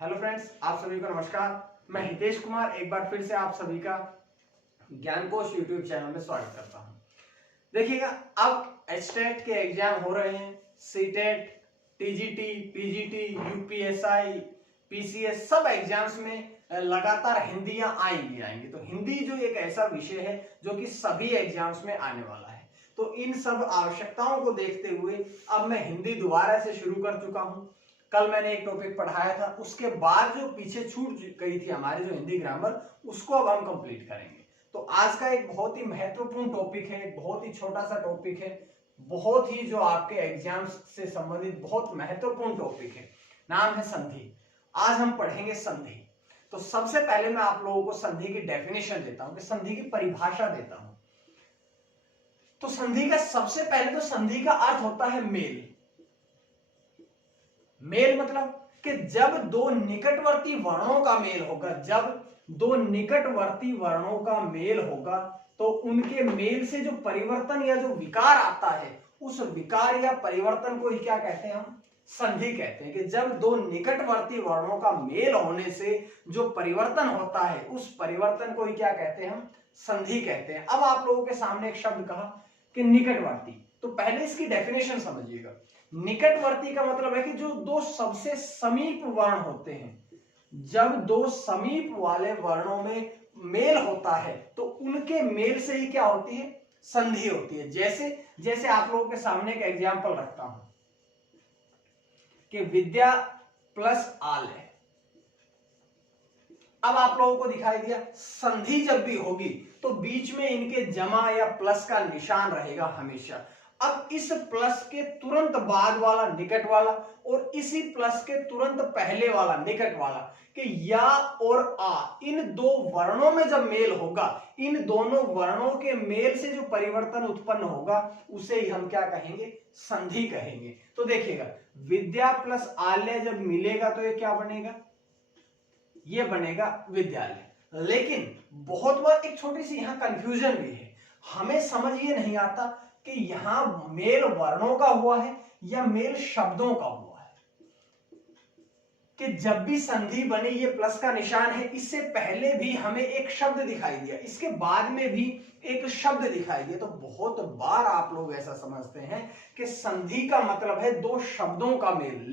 Hello friends, आप सभी को नमस्कार। मैं हितेश कुमार एक बार फिर से आप सभी का ज्ञानकोश यूट्यूब चैनल में स्वागत करता हूं। देखिएगा, अब एचटेट के एग्जाम हो रहे हैं। CTET, TGT, PGT, UPSI, PCS सब एग्जाम्स में लगातार हिंदियां आएंगी। तो हिंदी जो एक ऐसा विषय है जो कि सभी एग्जाम्स में आने वाला है, तो इन सब आवश्यकताओं को देखते हुए अब मैं हिंदी दोबारा से शुरू कर चुका हूं। कल मैंने एक टॉपिक पढ़ाया था, उसके बाद जो पीछे छूट गई थी हमारी जो हिंदी ग्रामर, उसको अब हम कंप्लीट करेंगे। तो आज का एक बहुत ही महत्वपूर्ण टॉपिक है, एक बहुत ही छोटा सा टॉपिक है, बहुत ही जो आपके एग्जाम्स से संबंधित बहुत महत्वपूर्ण टॉपिक है। नाम है संधि। आज हम पढ़ेंगे संधि। तो सबसे पहले मैं आप लोगों को संधि की डेफिनेशन देता हूं, कि संधि की परिभाषा देता हूं। तो संधि का सबसे पहले तो संधि का अर्थ होता है मेल। मेल मतलब कि जब दो निकटवर्ती वर्णों का मेल होगा, जब दो निकटवर्ती वर्णों का मेल होगा तो उनके मेल से जो परिवर्तन या जो विकार आता है, उस विकार या परिवर्तन को ही क्या कहते हैं? हम संधि कहते हैं। कि जब दो निकटवर्ती वर्णों का मेल होने से जो परिवर्तन होता है, उस परिवर्तन को ही क्या कहते हैं? हम संधि कहते हैं। अब आप लोगों के सामने एक शब्द कहा कि निकटवर्ती, तो पहले इसकी डेफिनेशन समझिएगा। निकटवर्ती का मतलब है कि जो दो सबसे समीप वर्ण होते हैं, जब दो समीप वाले वर्णों में मेल होता है तो उनके मेल से ही क्या होती है? संधि होती है। जैसे आप लोगों के सामने एक एग्जांपल रखता हूं कि विद्या प्लस आलय। अब आप लोगों को दिखाई दिया, संधि जब भी होगी तो बीच में इनके जमा या प्लस का निशान रहेगा हमेशा। अब इस प्लस के तुरंत बाद वाला निकट वाला और इसी प्लस के तुरंत पहले वाला निकट वाला, कि या और आ, इन दो वर्णों में जब मेल होगा, इन दोनों वर्णों के मेल से जो परिवर्तन उत्पन्न होगा उसे ही हम क्या कहेंगे? संधि कहेंगे। तो देखिएगा, विद्या प्लस आलय जब मिलेगा तो ये क्या बनेगा? ये बनेगा विद्यालय। लेकिन बहुत बार एक छोटी सी यहां कंफ्यूजन भी है, हमें समझ ये नहीं आता कि यहां मेल वर्णों का हुआ है या मेल शब्दों का हुआ है। कि जब भी संधि बनी, ये प्लस का निशान है, इससे पहले भी हमें एक शब्द दिखाई दिया, इसके बाद में भी एक शब्द दिखाई दिया। तो बहुत बार आप लोग ऐसा समझते हैं कि संधि का मतलब है दो शब्दों का मेल,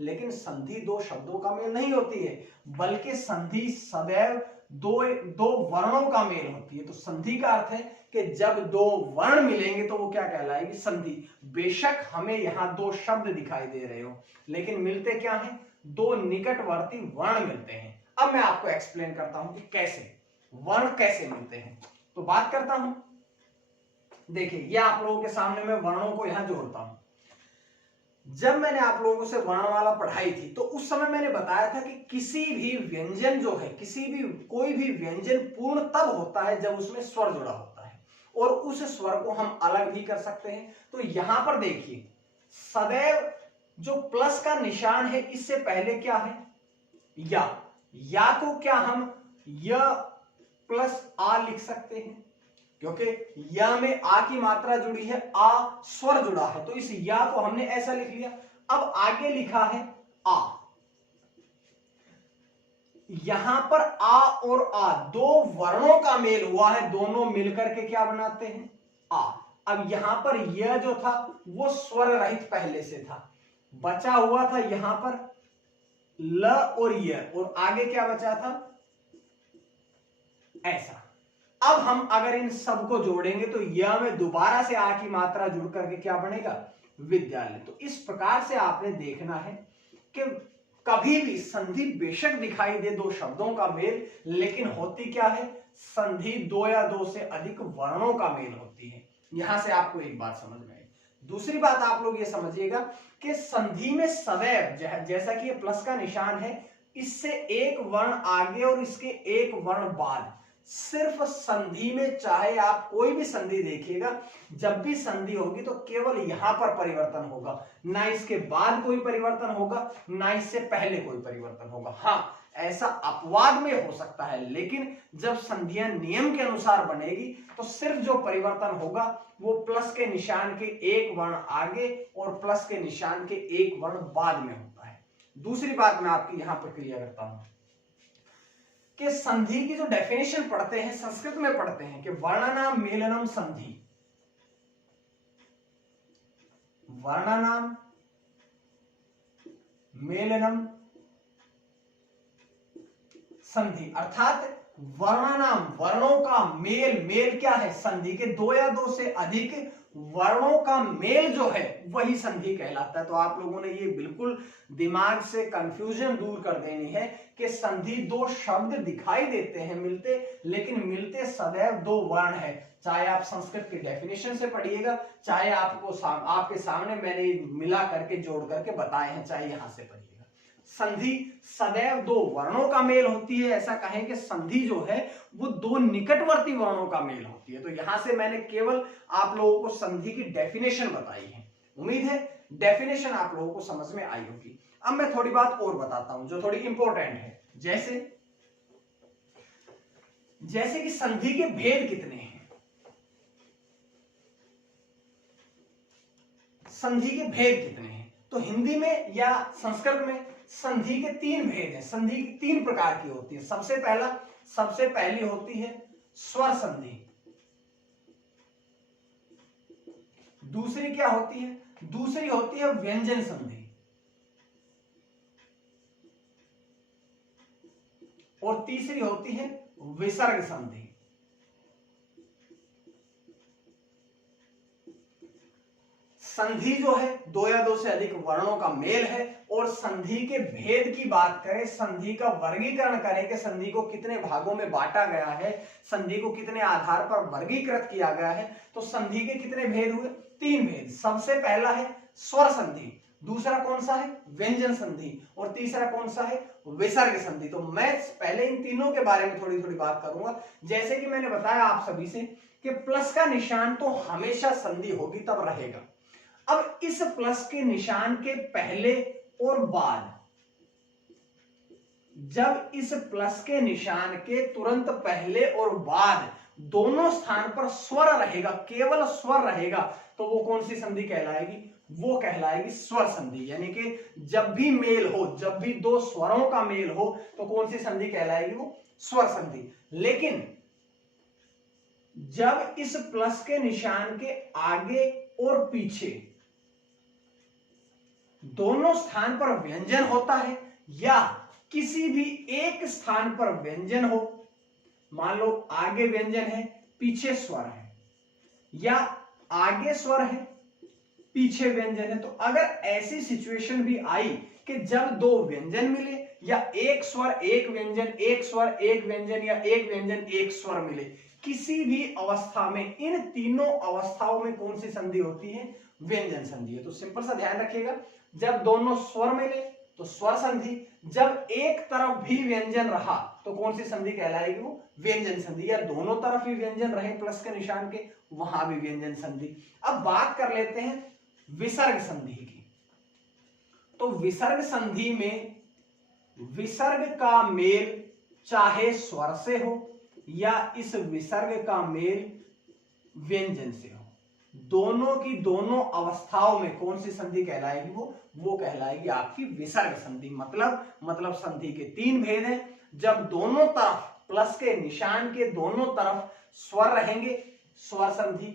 लेकिन संधि दो शब्दों का मेल नहीं होती है, बल्कि संधि सदैव दो वर्णों का मेल होती है। तो संधि का अर्थ है कि जब दो वर्ण मिलेंगे तो वो क्या कहलाएगी? संधि। बेशक हमें यहां दो शब्द दिखाई दे रहे हो, लेकिन मिलते क्या हैं? दो निकटवर्ती वर्ण मिलते हैं। अब मैं आपको एक्सप्लेन करता हूं कि कैसे वर्ण कैसे मिलते हैं। तो बात करता हूं, देखिए ये आप लोगों के सामने मैं वर्णों को यहां जोड़ता हूं। जब मैंने आप लोगों से वर्णमाला पढ़ाई थी तो उस समय मैंने बताया था कि किसी भी व्यंजन जो है, कोई भी व्यंजन पूर्ण तब होता है जब उसमें स्वर जुड़ा होता है, और उस स्वर को हम अलग भी कर सकते हैं। तो यहां पर देखिए, सदैव जो प्लस का निशान है, इससे पहले क्या है? या को क्या हम य प्लस आ लिख सकते हैं? क्योंकि या में आ की मात्रा जुड़ी है, आ स्वर जुड़ा है, तो इस या को हमने ऐसा लिख लिया। अब आगे लिखा है आ, यहां पर आ और आ दो वर्णों का मेल हुआ है, दोनों मिलकर के क्या बनाते हैं? आ। अब यहां पर यह जो था वो स्वर रहित पहले से था, बचा हुआ था यहां पर ल और य, और आगे क्या बचा था? ऐसा। अब हम अगर इन सब को जोड़ेंगे तो य में दोबारा से आ की मात्रा जुड़ करके क्या बनेगा? विद्यालय। तो इस प्रकार से आपने देखना है कि कभी भी संधि बेशक दिखाई दे दो शब्दों का मेल, लेकिन होती क्या है? संधि दो या दो से अधिक वर्णों का मेल होती है। यहां से आपको एक बात समझ में आई। दूसरी बात आप लोग ये समझिएगा कि संधि में सदैव जैसा कि ये प्लस का निशान है, इससे एक वर्ण आगे और इसके एक वर्ण बाद, सिर्फ संधि में चाहे आप कोई भी संधि देखिएगा, जब भी संधि होगी तो केवल यहां पर परिवर्तन होगा, ना इसके बाद कोई परिवर्तन होगा, ना इससे पहले कोई परिवर्तन होगा। हाँ, ऐसा अपवाद में हो सकता है, लेकिन जब संधियां नियम के अनुसार बनेगी तो सिर्फ जो परिवर्तन होगा वो प्लस के निशान के एक वर्ण आगे और प्लस के निशान के एक वर्ण बाद में होता है। दूसरी बात मैं आपकी यहां पर क्लियर करता हूं कि संधि की जो डेफिनेशन पढ़ते हैं, संस्कृत में पढ़ते हैं कि वर्णानाम मेलनम संधि, वर्णानाम मेलनम संधि, अर्थात वर्णानाम वर्णों का मेल, मेल क्या है? संधि के दो या दो से अधिक वर्णों का मेल जो है वही संधि कहलाता है। तो आप लोगों ने ये बिल्कुल दिमाग से कंफ्यूजन दूर कर देनी है कि संधि दो शब्द दिखाई देते हैं मिलते, लेकिन मिलते सदैव दो वर्ण है। चाहे आप संस्कृत की डेफिनेशन से पढ़िएगा, चाहे आपके सामने मैंने मिला करके जोड़ करके बताए हैं, चाहे यहां से पढ़िएगा। संधि सदैव दो वर्णों का मेल होती है। ऐसा कहें कि संधि जो है वो दो निकटवर्ती वर्णों का मेल होती है। तो यहां से मैंने केवल आप लोगों को संधि की डेफिनेशन बताई है। उम्मीद है डेफिनेशन आप लोगों को समझ में आई होगी। अब मैं थोड़ी बात और बताता हूं जो थोड़ी इंपॉर्टेंट है। जैसे कि संधि के भेद कितने हैं? संधि के भेद कितने हैं? तो हिंदी में या संस्कृत में संधि के तीन भेद हैं। संधि की तीन प्रकार की होती है। सबसे पहली होती है स्वर संधि। दूसरी क्या होती है? दूसरी होती है व्यंजन संधि। और तीसरी होती है विसर्ग संधि। संधि जो है दो या दो से अधिक वर्णों का मेल है। और संधि के भेद की बात करें, संधि का वर्गीकरण करें कि संधि को कितने भागों में बांटा गया है, संधि को कितने आधार पर वर्गीकृत किया गया है, तो संधि के कितने भेद हुए? तीन भेद। सबसे पहला है स्वर संधि, दूसरा कौन सा है? व्यंजन संधि, और तीसरा कौन सा है? विसर्ग संधि। तो मैं पहले इन तीनों के बारे में थोड़ी थोड़ी बात करूंगा। जैसे कि मैंने बताया आप सभी से कि प्लस का निशान तो हमेशा संधि होगी तब रहेगा। अब इस प्लस के निशान के पहले और बाद, जब इस प्लस के निशान के तुरंत पहले और बाद दोनों स्थान पर स्वर रहेगा, केवल स्वर रहेगा, तो वो कौन सी संधि कहलाएगी? वो कहलाएगी स्वर संधि। यानी कि जब भी मेल हो, जब भी दो स्वरों का मेल हो, तो कौन सी संधि कहलाएगी? वो स्वर संधि। लेकिन जब इस प्लस के निशान के आगे और पीछे दोनों स्थान पर व्यंजन होता है, या किसी भी एक स्थान पर व्यंजन हो, मान लो आगे व्यंजन है पीछे स्वर है, या आगे स्वर है पीछे व्यंजन है, तो अगर ऐसी सिचुएशन भी आई कि जब दो व्यंजन मिले, या एक स्वर एक व्यंजन, एक स्वर एक व्यंजन, या एक व्यंजन एक स्वर मिले, किसी भी अवस्था में, इन तीनों अवस्थाओं में कौन सी संधि होती है? व्यंजन संधि है। तो सिंपल सा ध्यान रखिएगा, जब दोनों स्वर मिले तो स्वर संधि, जब एक तरफ भी व्यंजन रहा तो कौन सी संधि कहलाएगी? वो व्यंजन संधि, या दोनों तरफ ही व्यंजन रहे प्लस के निशान के, वहां भी व्यंजन संधि। अब बात कर लेते हैं विसर्ग संधि की। तो विसर्ग संधि में विसर्ग का मेल चाहे स्वर से हो, या इस विसर्ग का मेल व्यंजन से हो, दोनों की दोनों अवस्थाओं में कौन सी संधि कहलाएगी? वो कहलाएगी आपकी विसर्ग संधि। मतलब संधि के तीन भेद हैं। जब दोनों तरफ प्लस के निशान के दोनों तरफ स्वर रहेंगे, स्वर संधि,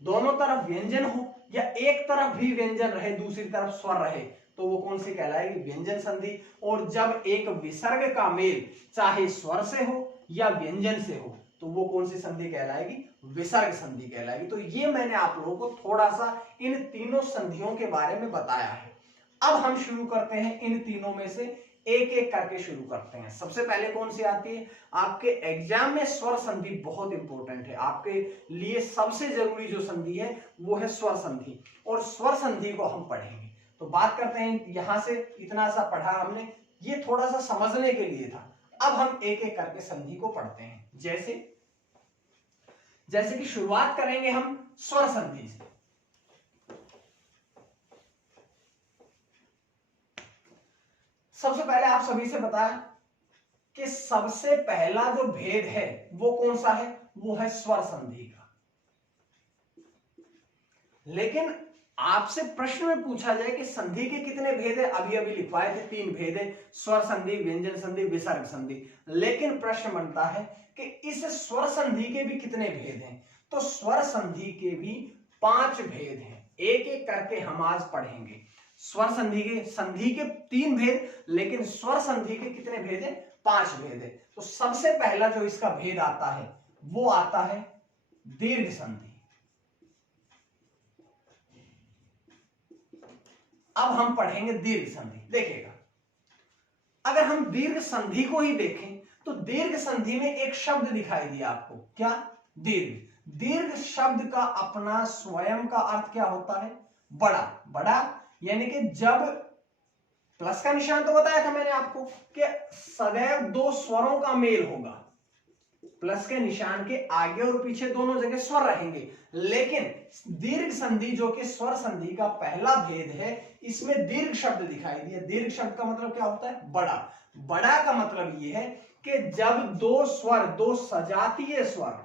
दोनों तरफ व्यंजन हो, या एक तरफ भी व्यंजन रहे दूसरी तरफ स्वर रहे, तो वो कौन सी कहलाएगी? व्यंजन संधि। और जब एक विसर्ग का मेल चाहे स्वर से हो या व्यंजन से हो, तो वो कौन सी संधि कहलाएगी? विसर्ग संधि कहलाएगी। तो ये मैंने आप लोगों को थोड़ा सा इन तीनों संधियों के बारे में बताया है। अब हम शुरू करते हैं, इन तीनों में से एक एक करके शुरू करते हैं। सबसे पहले कौन सी आती है? आपके एग्जाम में स्वर संधि बहुत इंपॉर्टेंट है। आपके लिए सबसे जरूरी जो संधि है वो है स्वर संधि, और स्वर संधि को हम पढ़ेंगे। तो बात करते हैं, यहां से इतना सा पढ़ा हमने, ये थोड़ा सा समझने के लिए था। अब हम एक एक करके संधि को पढ़ते हैं। जैसे कि शुरुआत करेंगे हम स्वर संधि से। सबसे पहले आप सभी से बताया कि सबसे पहला जो भेद है वो कौन सा है? वो है स्वर संधि का। लेकिन आपसे प्रश्न में पूछा जाए कि संधि के कितने भेद है, अभी अभी लिखवाए थे 3 भेद है, स्वर संधि, व्यंजन संधि, विसर्ग संधि। लेकिन प्रश्न बनता है कि इस स्वर संधि के भी कितने भेद हैं, तो स्वर संधि के भी 5 भेद हैं। एक एक करके हम आज पढ़ेंगे। स्वर संधि के 3 भेद, लेकिन स्वर संधि के कितने भेद हैं, 5 भेद है। तो सबसे पहला जो इसका भेद आता है वो आता है दीर्घ संधि। अब हम पढ़ेंगे दीर्घ संधि। देखिएगा, अगर हम दीर्घ संधि को ही देखें तो दीर्घ संधि में एक शब्द दिखाई दिया आपको, क्या, दीर्घ। दीर्घ शब्द का अपना स्वयं का अर्थ क्या होता है, बड़ा। बड़ा यानी कि जब प्लस का निशान तो बताया था मैंने आपको कि सदैव 2 स्वरों का मेल होगा, प्लस के निशान के आगे और पीछे दोनों जगह स्वर रहेंगे। लेकिन दीर्घ संधि जो कि स्वर संधि का पहला भेद है, इसमें दीर्घ शब्द दिखाई दिया। दीर्घ शब्द का मतलब क्या होता है, बड़ा। बड़ा का मतलब यह है कि जब 2 स्वर, 2 सजातीय स्वर,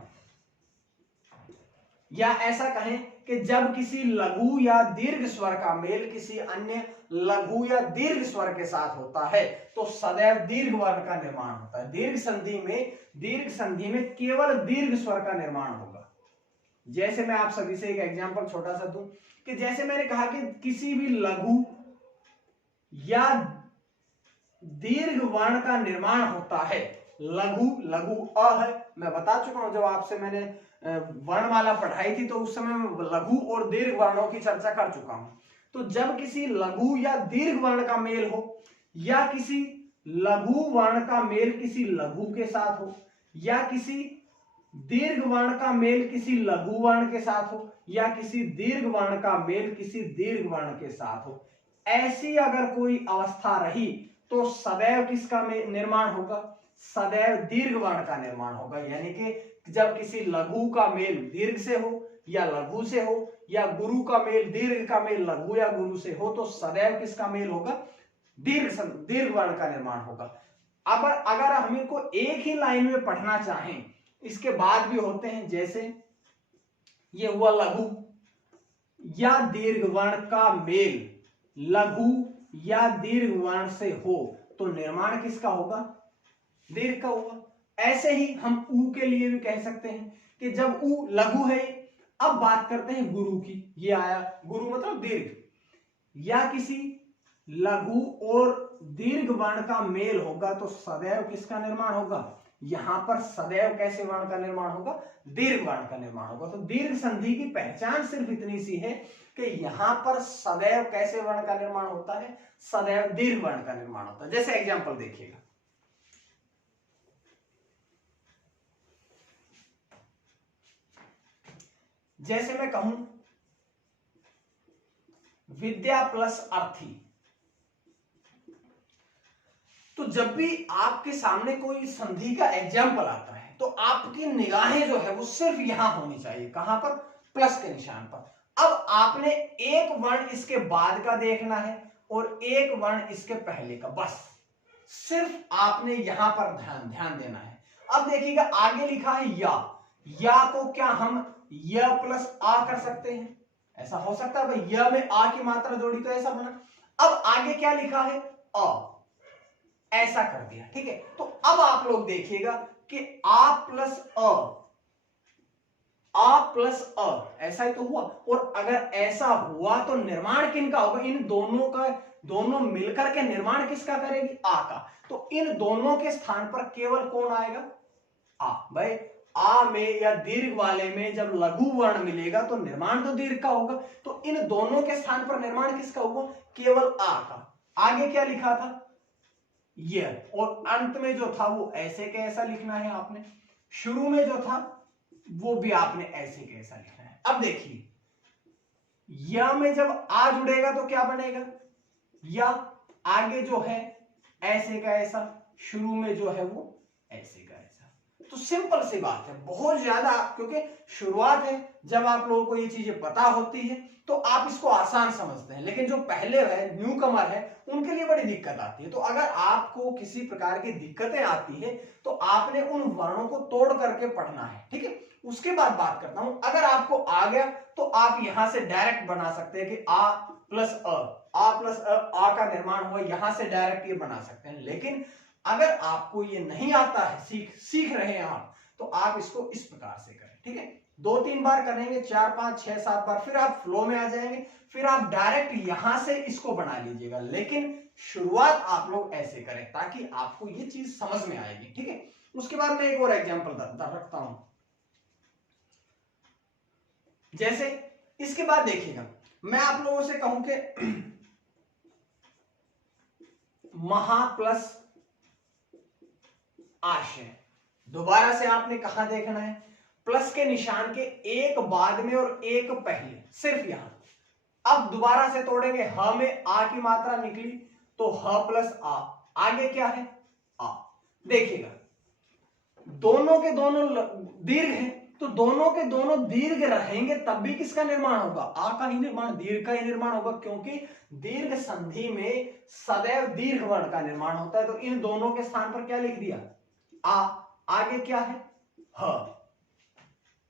या ऐसा कहें कि जब किसी लघु या दीर्घ स्वर का मेल किसी अन्य लघु या दीर्घ स्वर के साथ होता है तो सदैव दीर्घ वर्ण का निर्माण होता है। दीर्घ संधि में केवल दीर्घ स्वर का निर्माण होगा। जैसे मैं आप सभी से एक एग्जांपल छोटा सा दूं कि जैसे मैंने कहा कि किसी भी लघु या दीर्घ वर्ण का निर्माण होता है। लघु अ है, मैं बता चुका हूं, जब आपसे मैंने वर्णमाला पढ़ाई थी तो उस समय मैं लघु और दीर्घ वर्णों की चर्चा कर चुका हूं। तो जब किसी लघु या दीर्घ वर्ण का मेल हो, या किसी लघु वर्ण का मेल किसी लघु के साथ हो, या किसी दीर्घ वर्ण का मेल किसी लघु वर्ण के साथ हो, या किसी दीर्घ वर्ण का मेल किसी दीर्घ वर्ण के साथ हो, ऐसी अगर कोई अवस्था रही तो सदैव किसका निर्माण होगा, सदैव दीर्घ वर्ण का निर्माण होगा। यानी कि जब किसी लघु का मेल दीर्घ से हो या लघु से हो, या गुरु का मेल दीर्घ का मेल लघु या गुरु से हो, तो सदैव किसका मेल होगा, दीर्घ वर्ण का निर्माण होगा। अब अगर हम इनको एक ही लाइन में पढ़ना चाहें, इसके बाद भी होते हैं, जैसे ये हुआ लघु या दीर्घ वर्ण का मेल लघु या दीर्घ वर्ण से हो तो निर्माण किसका होगा, दीर्घ का होगा। ऐसे ही हम ऊ के लिए भी कह सकते हैं कि जब ऊ लघु है। अब बात करते हैं गुरु की, ये आया गुरु मतलब दीर्घ, या किसी लघु और दीर्घ वर्ण का मेल होगा तो सदैव किसका निर्माण होगा, यहां पर सदैव कैसे वर्ण का निर्माण होगा, दीर्घ वर्ण का निर्माण होगा। तो दीर्घ संधि की पहचान सिर्फ इतनी सी है कि यहां पर सदैव कैसे वर्ण का निर्माण होता है, सदैव दीर्घ वर्ण का निर्माण होता है। जैसे एग्जांपल देखिएगा, जैसे मैं कहूं विद्या प्लस अर्थी, तो जब भी आपके सामने कोई संधि का एग्जाम्पल आता है तो आपकी निगाहें जो है वो सिर्फ यहां होनी चाहिए, कहां पर, प्लस के निशान पर। अब आपने एक वर्ण इसके बाद का देखना है और एक वर्ण इसके पहले का, बस सिर्फ आपने यहां पर ध्यान देना है। अब देखिएगा आगे लिखा है या को क्या हम य प्लस आ कर सकते हैं, ऐसा हो सकता है भाई, य में आ की मात्रा जोड़ी तो ऐसा बना। अब आगे क्या लिखा है, अ, ऐसा कर दिया, ठीक है। तो अब आप लोग देखिएगा कि आ प्लस अ ऐसा ही तो हुआ, और अगर ऐसा हुआ तो निर्माण किनका होगा, इन दोनों का, दोनों मिलकर के निर्माण किसका करेगी, आ का। तो इन दोनों के स्थान पर केवल कौन आएगा, आ। भाई आ में या दीर्घ वाले में जब लघु वर्ण मिलेगा तो निर्माण तो दीर्घ का होगा, तो इन दोनों के स्थान पर निर्माण किसका होगा, केवल आ का। आगे क्या लिखा था, यह, और अंत में जो था वो ऐसे के ऐसा लिखना है आपने, शुरू में जो था वो भी आपने ऐसे के ऐसा लिखना है। अब देखिए या में जब आ जुड़ेगा तो क्या बनेगा, या आगे जो है ऐसे का ऐसा, शुरू में जो है वो ऐसे का ऐसा। तो सिंपल सी बात है, बहुत ज्यादा, क्योंकि शुरुआत है, जब आप लोगों को ये चीजें पता होती है तो आप इसको आसान समझते हैं, लेकिन जो पहले है, न्यू कमर है, उनके लिए बड़ी दिक्कत आती है। तो अगर आपको किसी प्रकार की दिक्कतें आती है तो आपने उन वर्णों को तोड़ करके पढ़ना है, ठीक है। उसके बाद बात करता हूं, अगर आपको आ गया तो आप यहां से डायरेक्ट बना सकते हैं कि आ प्लस आ का निर्माण हुआ, यहां से डायरेक्ट ये बना सकते हैं। लेकिन अगर आपको ये नहीं आता है, सीख रहे हैं आप, तो आप इसको इस प्रकार से करें, ठीक है। 2-3 बार करेंगे, 4, 5, 6, 7 बार, फिर आप फ्लो में आ जाएंगे, फिर आप डायरेक्ट यहां से इसको बना लीजिएगा। लेकिन शुरुआत आप लोग ऐसे करें ताकि आपको ये चीज समझ में आएगी, ठीक है। उसके बाद मैं एक और एग्जांपल रखता हूं, जैसे इसके बाद देखिएगा, मैं आप लोगों से कहूं कि महा प्लस आशय, दोबारा से आपने कहां देखना है, प्लस के निशान के एक बाद में और एक पहले, सिर्फ यहां। अब दोबारा से तोड़ेंगे, ह में आ की मात्रा निकली तो ह प्लस आ, आगे क्या है आ। देखिएगा दोनों के दोनों दीर्घ हैं, तो दोनों के दोनों दीर्घ रहेंगे तब भी किसका निर्माण होगा, आ का ही निर्माण, दीर्घ का ही निर्माण होगा, क्योंकि दीर्घ संधि में सदैव दीर्घ वर्ण का निर्माण होता है। तो इन दोनों के स्थान पर क्या लिख दिया, आ, आगे क्या है ह,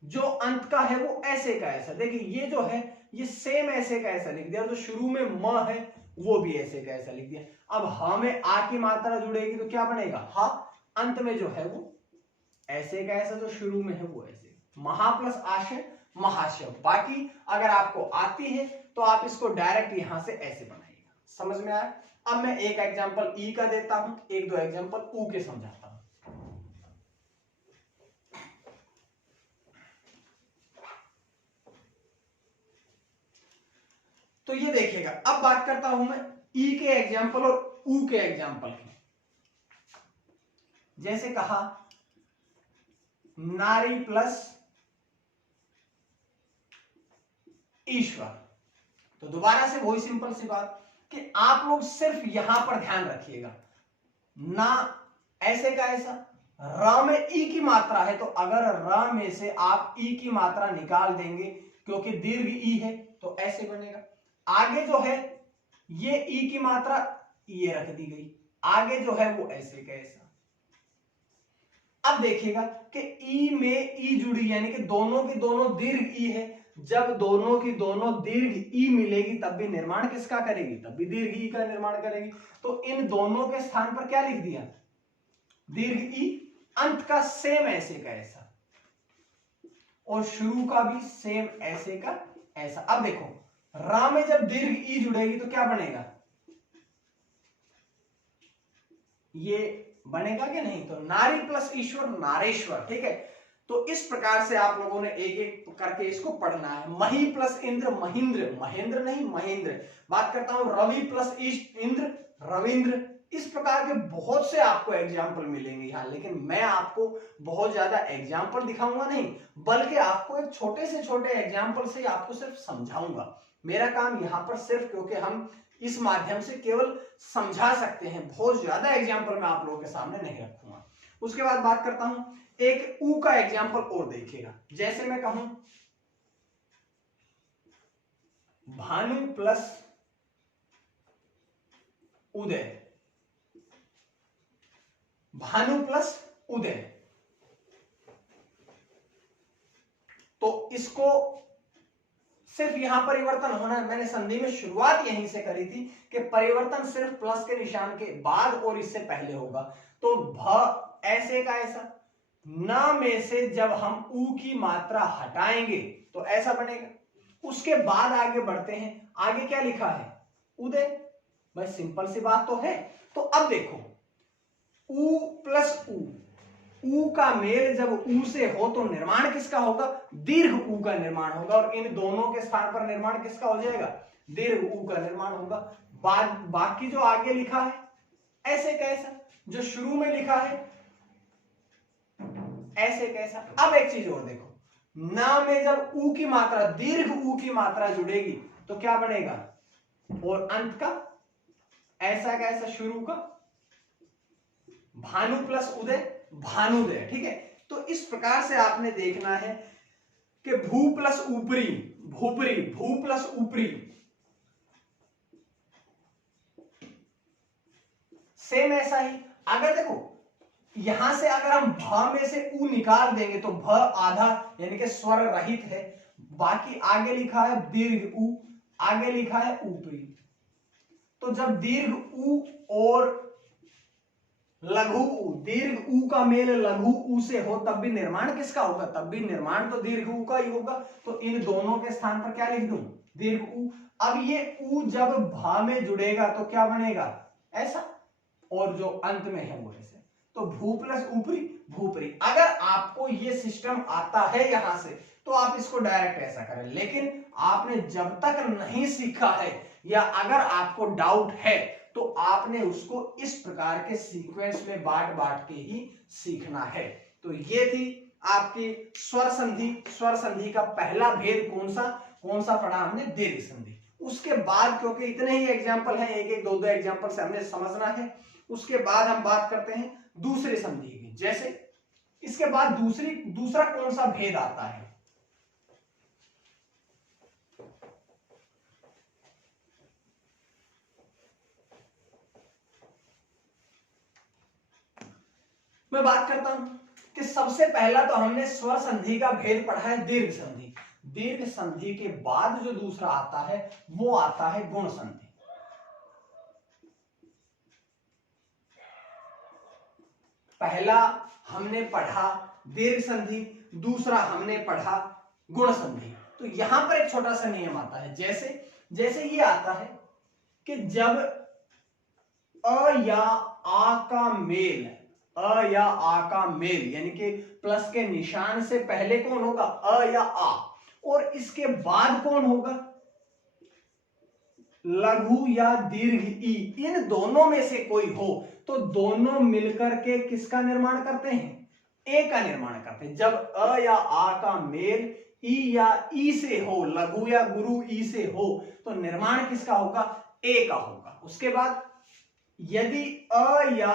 जो अंत का है वो ऐसे का ऐसा, देखिए ये जो है ये सेम ऐसे का ऐसा लिख दिया, जो शुरू में म है वो भी ऐसे का ऐसा लिख दिया। अब ह में आ की मात्रा जुड़ेगी तो क्या बनेगा ह, अंत में जो है वो ऐसे का ऐसा, जो शुरू में है वो ऐसे, महा प्लस आशय महाशय। बाकी अगर आपको आती है तो आप इसको डायरेक्ट यहां से ऐसे बनाइएगा। समझ में आया? अब मैं एक एग्जांपल ई का देता हूं, 1-2 एग्जांपल ऊ के समझाता हूं। तो ये देखिएगा, अब बात करता हूं मैं ई के एग्जांपल और ऊ के एग्जांपल की। जैसे कहा नारी प्लस ईश्वर, तो दोबारा से वही सिंपल सी बात कि आप लोग सिर्फ यहां पर ध्यान रखिएगा, ना ऐसे का ऐसा, र में ई की मात्रा है तो अगर र में से आप ई की मात्रा निकाल देंगे क्योंकि दीर्घ ई है तो ऐसे बनेगा। आगे जो है ये ई की मात्रा ये रख दी गई, आगे जो है वो ऐसे का ऐसा। अब देखिएगा कि ई में ई जुड़ी, यानी कि दोनों की दोनों दीर्घ ई है, जब दोनों की दोनों दीर्घ ई मिलेगी तब भी निर्माण किसका करेगी, तब भी दीर्घ ई का निर्माण करेगी। तो इन दोनों के स्थान पर क्या लिख दिया, दीर्घ ई, अंत का सेम ऐसे का ऐसा और शुरू का भी सेम ऐसे का ऐसा। अब देखो रा में जब दीर्घ ई जुड़ेगी तो क्या बनेगा, ये बनेगा कि नहीं, तो नारी प्लस ईश्वर नारेश्वर, ठीक है। तो इस प्रकार से आप लोगों ने एक एक करके इसको पढ़ना है। मही प्लस इंद्र महेंद्र, महेंद्र नहीं महेंद्र। बात करता हूं रवि प्लस इंद्र रविंद्र। इस प्रकार के बहुत से आपको एग्जाम्पल मिलेंगे यहाँ, लेकिन मैं आपको बहुत ज्यादा एग्जाम्पल दिखाऊंगा नहीं, बल्कि आपको एक छोटे से छोटे एग्जाम्पल से आपको सिर्फ समझाऊंगा। मेरा काम यहाँ पर सिर्फ, क्योंकि हम इस माध्यम से केवल समझा सकते हैं, बहुत ज्यादा एग्जाम्पल मैं आप लोगों के सामने नहीं रखूंगा। उसके बाद बात करता हूं एक ऊ का एग्जाम्पल और देखिएगा। जैसे मैं कहूं भानु प्लस उदय, भानु प्लस उदय, तो इसको सिर्फ यहां परिवर्तन होना है। मैंने संधि में शुरुआत यहीं से करी थी कि परिवर्तन सिर्फ प्लस के निशान के बाद और इससे पहले होगा। तो भ ऐसे का ऐसा, न में से जब हम ऊ की मात्रा हटाएंगे तो ऐसा बनेगा। उसके बाद आगे बढ़ते हैं, आगे क्या लिखा है उदय, बस सिंपल सी बात तो है। तो अब देखो ऊ प्लस ऊ का मेल जब ऊ से हो तो निर्माण किसका होगा, दीर्घ ऊ का निर्माण होगा, और इन दोनों के स्थान पर निर्माण किसका हो जाएगा, दीर्घ ऊ का निर्माण होगा। बाकी जो आगे लिखा है ऐसे कैसा, जो शुरू में लिखा है ऐसे कैसा। अब एक चीज और देखो, ना में जब ऊ की मात्रा, दीर्घ ऊ की मात्रा जुड़ेगी तो क्या बनेगा, और अंत का ऐसा कैसा, शुरू का भानु प्लस उदय भानुदय, ठीक है। तो इस प्रकार से आपने देखना है कि भू प्लस ऊपरी भूपरी, भू प्लस ऊपरी, सेम ऐसा ही। अगर देखो यहां से अगर हम भ में से उ निकाल देंगे तो भ आधा यानी कि स्वर रहित है, बाकी आगे लिखा है दीर्घ उ, आगे लिखा है ऊपरी। तो जब दीर्घ उ और लघु उ, दीर्घ उ का मेल लघु उ से हो तब भी निर्माण किसका होगा, तब भी निर्माण तो दीर्घ उ का ही होगा। तो इन दोनों के स्थान पर क्या लिख दूं, दीर्घ उ। अब ये उ जब भा में जुड़ेगा तो क्या बनेगा, ऐसा, और जो अंत में है वो ऐसे। तो भू प्लस ऊपरी, भूपरी। अगर आपको ये सिस्टम आता है यहां से तो आप इसको डायरेक्ट ऐसा करें, लेकिन आपने जब तक नहीं सीखा है या अगर आपको डाउट है तो आपने उसको इस प्रकार के सीक्वेंस में बांट बांट के ही सीखना है। तो ये थी आपकी स्वर संधि। स्वर संधि का पहला भेद कौन सा पढ़ा हमने, दीर्घ संधि। उसके बाद क्योंकि इतने ही एग्जाम्पल हैं, एक एक दो दो एग्जाम्पल से हमने समझना है, उसके बाद हम बात करते हैं दूसरी संधि की। जैसे इसके बाद दूसरा कौन सा भेद आता है, मैं बात करता हूं कि सबसे पहला तो हमने स्वर संधि का भेद पढ़ा है दीर्घ संधि। दीर्घ संधि के बाद जो दूसरा आता है वो आता है गुण संधि। पहला हमने पढ़ा दीर्घ संधि, दूसरा हमने पढ़ा गुण संधि। तो यहां पर एक छोटा सा नियम आता है, जैसे ये आता है कि जब अ या आ का मेल, अ या आ का मेल यानी कि प्लस के निशान से पहले कौन होगा, अ या आ, और इसके बाद कौन होगा, लघु या दीर्घ ई, इन दोनों में से कोई हो तो दोनों मिलकर के किसका निर्माण करते हैं, ए का निर्माण करते हैं। जब अ या आ का मेल ई या ई से हो, लघु या गुरु ई से हो, तो निर्माण किसका होगा, ए का होगा। उसके बाद यदि अ या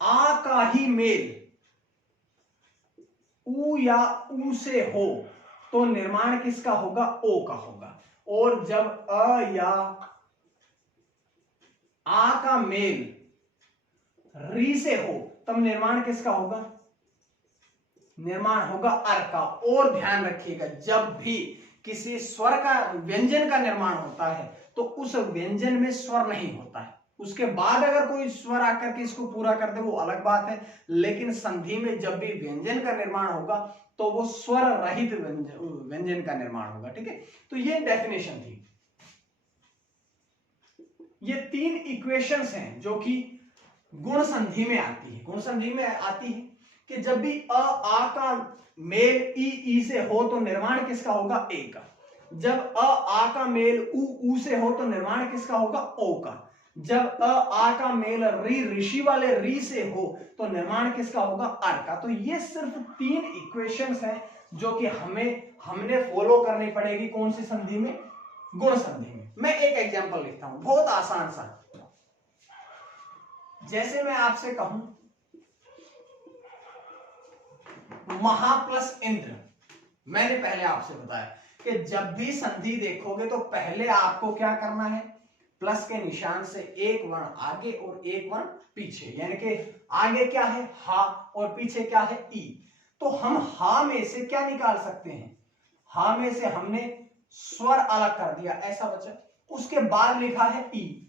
आ का ही मेल उ या उ से हो तो निर्माण किसका होगा, ओ का होगा। और जब अ या आ का मेल री से हो तब निर्माण किसका होगा, निर्माण होगा अर का। और ध्यान रखिएगा जब भी किसी स्वर का व्यंजन का निर्माण होता है तो उस व्यंजन में स्वर नहीं होता है, उसके बाद अगर कोई स्वर आकर के इसको पूरा कर दे वो अलग बात है, लेकिन संधि में जब भी व्यंजन का निर्माण होगा तो वो स्वर रहित व्यंजन का निर्माण होगा। ठीक है, तो ये डेफिनेशन थी। ये तीन इक्वेशंस हैं जो कि गुण संधि में आती है। गुण संधि में आती है कि जब भी अ आ का मेल ई से हो तो निर्माण किसका होगा, ए का। जब अ आ का मेल उ से हो तो निर्माण किसका होगा, ओ का। जब अ आ का मेल री ऋषि वाले री से हो तो निर्माण किसका होगा, अर का। तो ये सिर्फ तीन इक्वेशंस हैं जो कि हमने फॉलो करनी पड़ेगी कौन सी संधि में, गुण संधि में। मैं एक एग्जांपल लिखता हूं बहुत आसान सा। जैसे मैं आपसे कहूं महा प्लस इंद्र, मैंने पहले आपसे बताया कि जब भी संधि देखोगे तो पहले आपको क्या करना है, प्लस के निशान से एक वर्ण आगे और एक वर्ण पीछे, यानी कि आगे क्या है हा और पीछे क्या है ई। तो हम हा में से क्या निकाल सकते हैं, हा में से हमने स्वर अलग कर दिया, ऐसा बचा। उसके बाद लिखा है ई,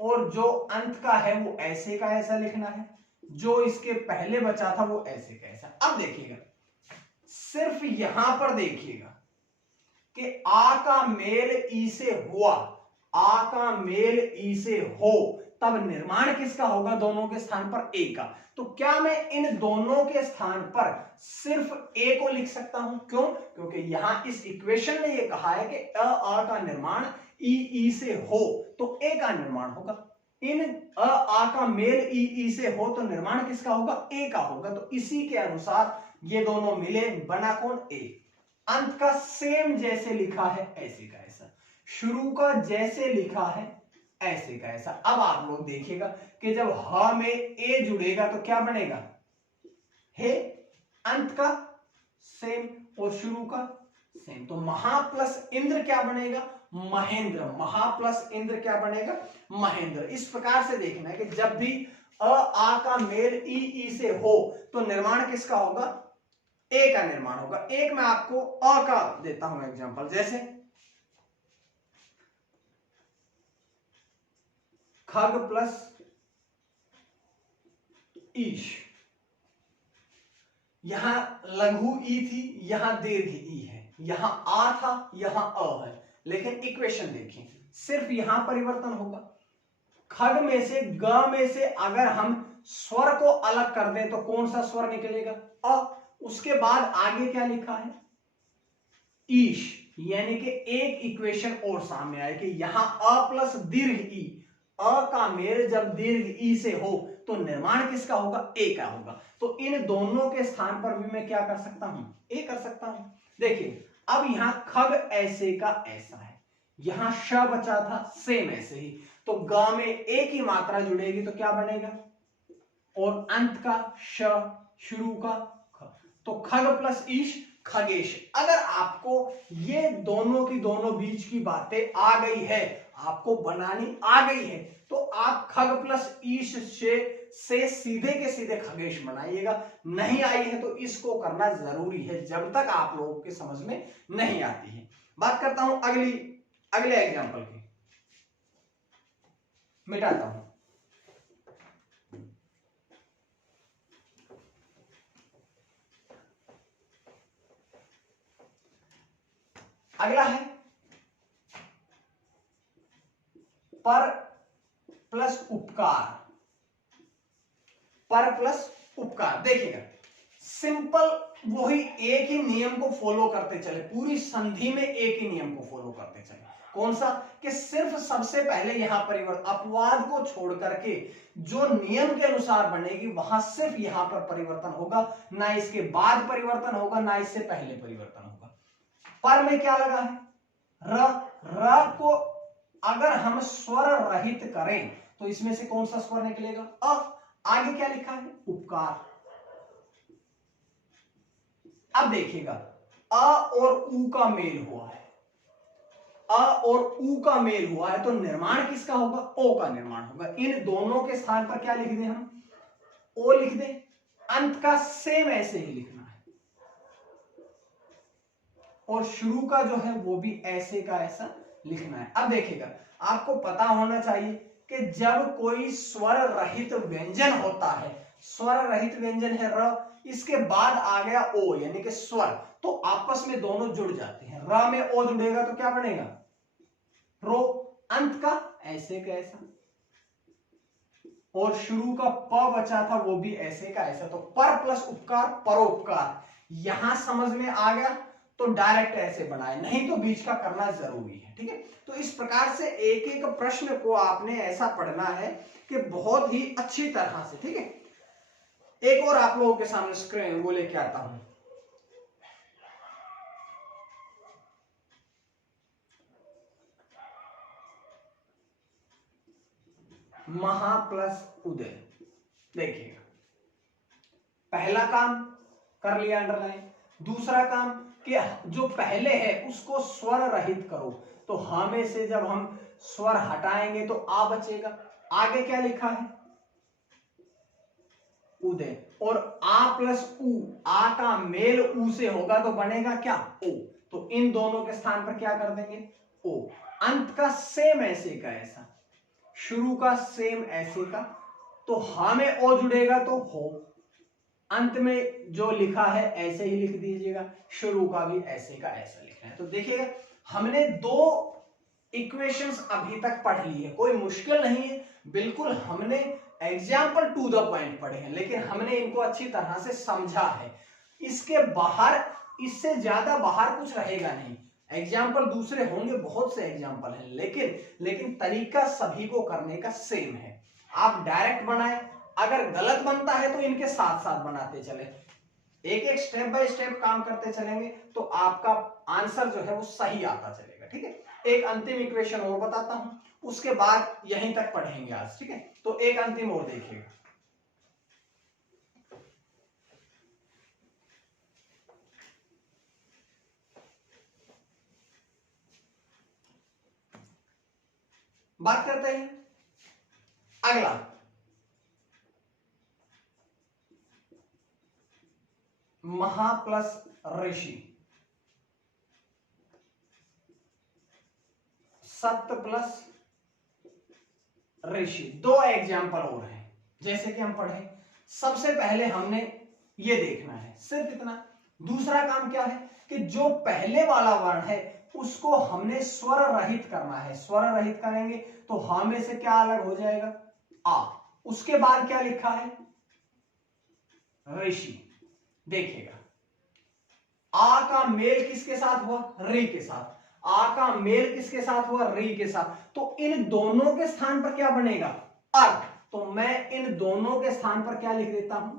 और जो अंत का है वो ऐसे का ऐसा लिखना है, जो इसके पहले बचा था वो ऐसे का ऐसा। अब देखिएगा सिर्फ यहां पर देखिएगा कि आ का मेल ई से हुआ, आ का मेल ई से हो तब निर्माण किसका होगा, दोनों के स्थान पर ए का। तो क्या मैं इन दोनों के स्थान पर सिर्फ ए को लिख सकता हूं, क्यों, क्योंकि यहां इस इक्वेशन में ये कहा है कि अ आ का निर्माण ई से हो तो ए का निर्माण होगा। इन अ आ का मेल ई से हो तो निर्माण किसका होगा, ए का होगा। तो इसी के अनुसार ये दोनों मिले, बना कौन, ए। अंत का सेम जैसे लिखा है ऐसे का ऐसा, शुरू का जैसे लिखा है ऐसे का ऐसा। अब आप लोग देखिएगा कि जब ह में ए जुड़ेगा तो क्या बनेगा, हे, अंत का सेम और शुरू का सेम। तो महा प्लस इंद्र क्या बनेगा, महेंद्र। महा प्लस इंद्र क्या बनेगा? महेंद्र। इस प्रकार से देखना है कि जब भी अ आ का मेल ई से हो तो निर्माण किसका होगा? ए का निर्माण होगा। एक मैं आपको अ का देता हूं एग्जांपल, जैसे खग प्लस ईश, यहां लघु ई थी, यहां दीर्घ ई है, यहां आ था, यहां अ है, लेकिन इक्वेशन देखिए सिर्फ यहां परिवर्तन होगा। खग में से ग में से अगर हम स्वर को अलग कर दें तो कौन सा स्वर निकलेगा? अ। उसके बाद आगे क्या लिखा है? ईश, यानी कि एक इक्वेशन और सामने आए कि यहां अ प्लस दीर्घ ई, अ का मेल जब दीर्घ ई से हो तो निर्माण किसका होगा? ए का होगा। तो इन दोनों के स्थान पर भी मैं क्या कर सकता हूं? ए कर सकता हूं। देखिए अब यहां खग ऐसे का ऐसा है, यहां श बचा था सेम ऐसे ही, तो ग में ए की मात्रा जुड़ेगी तो क्या बनेगा? और अंत का श, शुरू का ख, तो खग प्लस ईश खगेश। अगर आपको ये दोनों की दोनों बीच की बातें आ गई है, आपको बनानी आ गई है, तो आप खग प्लस ईश से सीधे के सीधे खगेश बनाइएगा। नहीं आई है तो इसको करना जरूरी है जब तक आप लोगों के समझ में नहीं आती है। बात करता हूं अगले एग्जांपल की, मिटाता हूं। अगला है पर प्लस उपकार। पर प्लस उपकार, देखिएगा सिंपल वही एक ही नियम को फॉलो करते चले, पूरी संधि में एक ही नियम को फॉलो करते चले। कौन सा? कि सिर्फ सबसे पहले यहां परिवर्तन, अपवाद को छोड़ करके जो नियम के अनुसार बनेगी वहां सिर्फ यहां पर परिवर्तन होगा, ना इसके बाद परिवर्तन होगा, ना इससे पहले परिवर्तन होगा। पर में क्या लगा है? र को अगर हम स्वर रहित करें तो इसमें से कौन सा स्वर निकलेगा? अ। आगे क्या लिखा है? उपकार। अब देखिएगा अ और उ का मेल हुआ है, अ और उ का मेल हुआ है तो निर्माण किसका होगा? ओ का निर्माण होगा। इन दोनों के स्थान पर क्या लिख दें हम? ओ लिख दें। अंत का सेम ऐसे ही लिखना है और शुरू का जो है वो भी ऐसे का ऐसा लिखना है। अब देखिएगा आपको पता होना चाहिए कि जब कोई स्वर रहित व्यंजन होता है, स्वर रहित व्यंजन है र, इसके बाद आ गया ओ यानी कि स्वर, तो आपस में दोनों जुड़ जाते हैं। र में ओ जुड़ेगा तो क्या बनेगा? रो। अंत का ऐसे का ऐसा और शुरू का प बचा था वो भी ऐसे का ऐसा, तो पर प्लस उपकार परोपकार। यहां समझ में आ गया तो डायरेक्ट ऐसे बनाए, नहीं तो बीच का करना जरूरी है। ठीक है, तो इस प्रकार से एक एक प्रश्न को आपने ऐसा पढ़ना है कि बहुत ही अच्छी तरह से। ठीक है, एक और आप लोगों के सामने स्क्रीन वो लेके आता हूं। महा प्लस उदय। देखिएगा पहला काम कर लिया अंडरलाइन, दूसरा काम कि जो पहले है उसको स्वर रहित करो, तो ह में से जब हम स्वर हटाएंगे तो आ बचेगा। आगे क्या लिखा है? उदय। और आ प्लस उ, आ का मेल उ से होगा तो बनेगा क्या? ओ। तो इन दोनों के स्थान पर क्या कर देंगे? ओ। अंत का सेम ऐसे का ऐसा, शुरू का सेम ऐसे का, तो हा में ओ जुड़ेगा तो हो। अंत में जो लिखा है ऐसे ही लिख दीजिएगा, शुरू का भी ऐसे का ऐसा लिखना है। तो देखिएगा हमने दो इक्वेशंस अभी तक पढ़ ली है, कोई मुश्किल नहीं है, बिल्कुल हमने एग्जाम्पल टू द पॉइंट पढ़े हैं, लेकिन हमने इनको अच्छी तरह से समझा है। इसके बाहर, इससे ज्यादा बाहर कुछ रहेगा नहीं। एग्जाम्पल दूसरे होंगे, बहुत से एग्जाम्पल हैं, लेकिन तरीका सभी को करने का सेम है। आप डायरेक्ट बनाए, अगर गलत बनता है तो इनके साथ साथ बनाते चले, एक एक स्टेप बाय स्टेप काम करते चलेंगे तो आपका आंसर जो है वो सही आता चलेगा। ठीक है, एक अंतिम इक्वेशन और बताता हूं, उसके बाद यहीं तक पढ़ेंगे आज। ठीक है, तो एक अंतिम और देखिएगा। बात करते हैं अगला, महा प्लस ऋषि, सत्य प्लस ऋषि। दो एग्जाम्पल और हैं जैसे कि हम पढ़े। सबसे पहले हमने ये देखना है सिर्फ इतना। दूसरा काम क्या है कि जो पहले वाला वर्ण है उसको हमने स्वर रहित करना है। स्वर रहित करेंगे तो हा में से क्या अलग हो जाएगा, आ। उसके बाद क्या लिखा है, ऋषि। देखिएगा आ का मेल किसके साथ हुआ, री के साथ। आ का मेल किसके साथ हुआ, री के साथ। तो इन दोनों के स्थान पर क्या बनेगा, अर। तो मैं इन दोनों के स्थान पर क्या लिख देता हूं,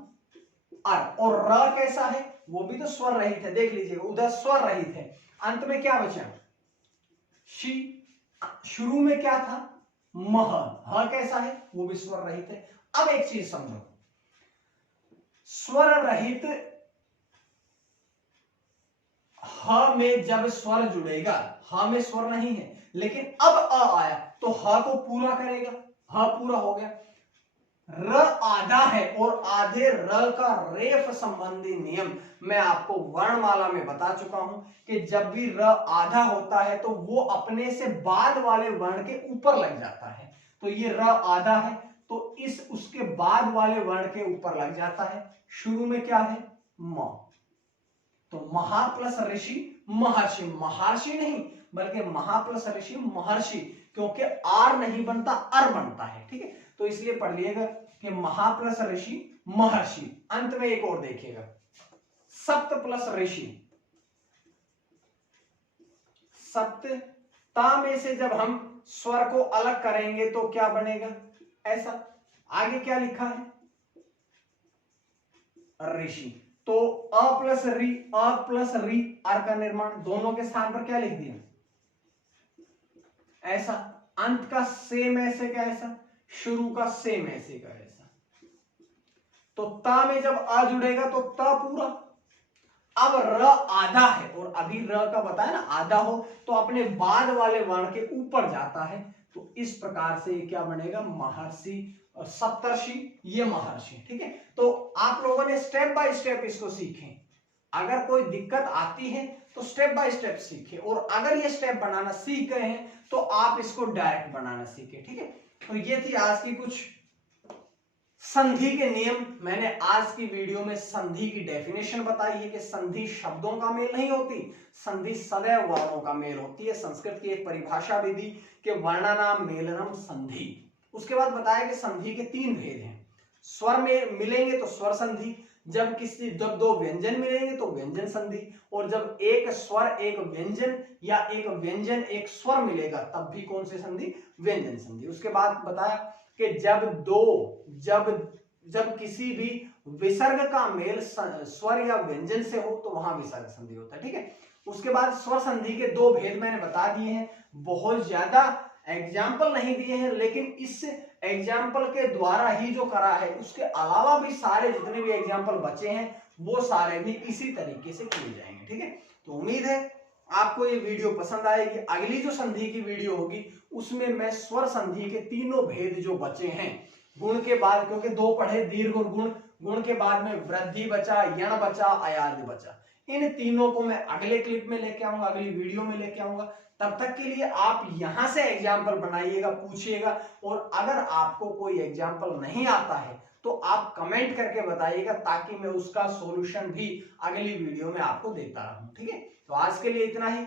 अर। और र कैसा है, वो भी तो स्वर रहित है। देख लीजिएगा उधर स्वर रहित है, अंत में क्या बचा, शी। शुरू में क्या था, मह। ह कैसा है, वो भी स्वर रहित है। अब एक चीज समझो, स्वर रहित ह में जब स्वर जुड़ेगा, ह में स्वर नहीं है लेकिन अब अ आया तो ह को पूरा करेगा, ह पूरा हो गया। र आधा है और आधे र का रेफ संबंधी नियम मैं आपको वर्णमाला में बता चुका हूं कि जब भी र आधा होता है तो वो अपने से बाद वाले वर्ण के ऊपर लग जाता है। तो ये र आधा है तो इस उसके बाद वाले वर्ण के ऊपर लग जाता है। शुरू में क्या है, म। तो महा प्लस ऋषि महर्षि, महर्षि नहीं बल्कि महा प्लस ऋषि महर्षि, क्योंकि आर नहीं बनता अर बनता है। ठीक है, तो इसलिए पढ़ लिएगा कि महा प्लस ऋषि महर्षि। अंत में एक और देखिएगा, सप्त प्लस ऋषि। सप्त ता में से जब हम स्वर को अलग करेंगे तो क्या बनेगा, ऐसा। आगे क्या लिखा है, ऋषि। तो अ प्लस री, अ प्लस री, आर का निर्माण। दोनों के स्थान पर क्या लिख दिया, ऐसा। अंत का सेम ऐसे का ऐसा, शुरू का सेम ऐसे का ऐसा। तो ता में जब आ जुड़ेगा तो ता पूरा। अब र आधा है और अभी र का बताया ना आधा हो तो अपने बाद वाले वर्ण के ऊपर जाता है। तो इस प्रकार से क्या बनेगा, महर्षि और सप्तर्षि, ये महर्षि। ठीक है, तो आप लोगों ने स्टेप बाय स्टेप इसको सीखें। अगर कोई दिक्कत आती है तो स्टेप बाय स्टेप सीखें, और अगर ये स्टेप बनाना सीख गए हैं तो आप इसको डायरेक्ट बनाना सीखें। ठीक है, तो ये थी आज की कुछ संधि के नियम। मैंने आज की वीडियो में संधि की डेफिनेशन बताई है कि संधि शब्दों का मेल नहीं होती, संधि सदैव वर्णों का मेल होती है। संस्कृत की एक परिभाषा भी दी कि वर्णनाम मेलनम संधि। उसके बाद बताया कि संधि के तीन भेद हैं। स्वर में मिलेंगे तो स्वर संधि, जब दो व्यंजन मिलेंगे तो व्यंजन संधि, और जब एक स्वर एक व्यंजन या एक व्यंजन एक स्वर मिलेगा तब भी कौन सी संधि, व्यंजन संधि। उसके बाद बताया कि जब किसी भी विसर्ग का मेल स्वर या व्यंजन से हो तो वहां विसर्ग संधि होता है। ठीक है, उसके बाद स्वर संधि के दो भेद मैंने बता दिए हैं। बहुत ज्यादा एग्जाम्पल नहीं दिए हैं लेकिन इस एग्जाम्पल के द्वारा ही जो करा है, उसके अलावा भी सारे जितने भी एग्जाम्पल बचे हैं वो सारे भी इसी तरीके से किए जाएंगे। ठीक है, तो उम्मीद है आपको ये वीडियो पसंद आएगी। अगली जो संधि की वीडियो होगी उसमें मैं स्वर संधि के तीनों भेद जो बचे हैं, गुण के बाद, क्योंकि दो पढ़े दीर्घ और गुण, गुण के बाद में वृद्धि बचा, यण बचा, अयाद्य बचा, इन तीनों को मैं अगले क्लिप में लेके आऊंगा, अगली वीडियो में लेके आऊंगा। तब तक के लिए आप यहां से एग्जाम्पल बनाइएगा, पूछिएगा, और अगर आपको कोई एग्जाम्पल नहीं आता है तो आप कमेंट करके बताइएगा ताकि मैं उसका सॉल्यूशन भी अगली वीडियो में आपको देता रहूं। ठीक है, तो आज के लिए इतना ही।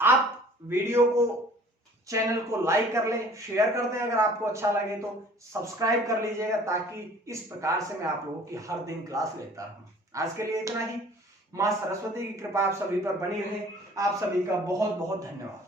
आप वीडियो को, चैनल को लाइक कर लें, शेयर कर दें, अगर आपको अच्छा लगे तो सब्सक्राइब कर लीजिएगा ताकि इस प्रकार से मैं आप लोगों की हर दिन क्लास लेता रहूं। आज के लिए इतना ही। मां सरस्वती की कृपा आप सभी पर बनी रहे। आप सभी का बहुत बहुत धन्यवाद।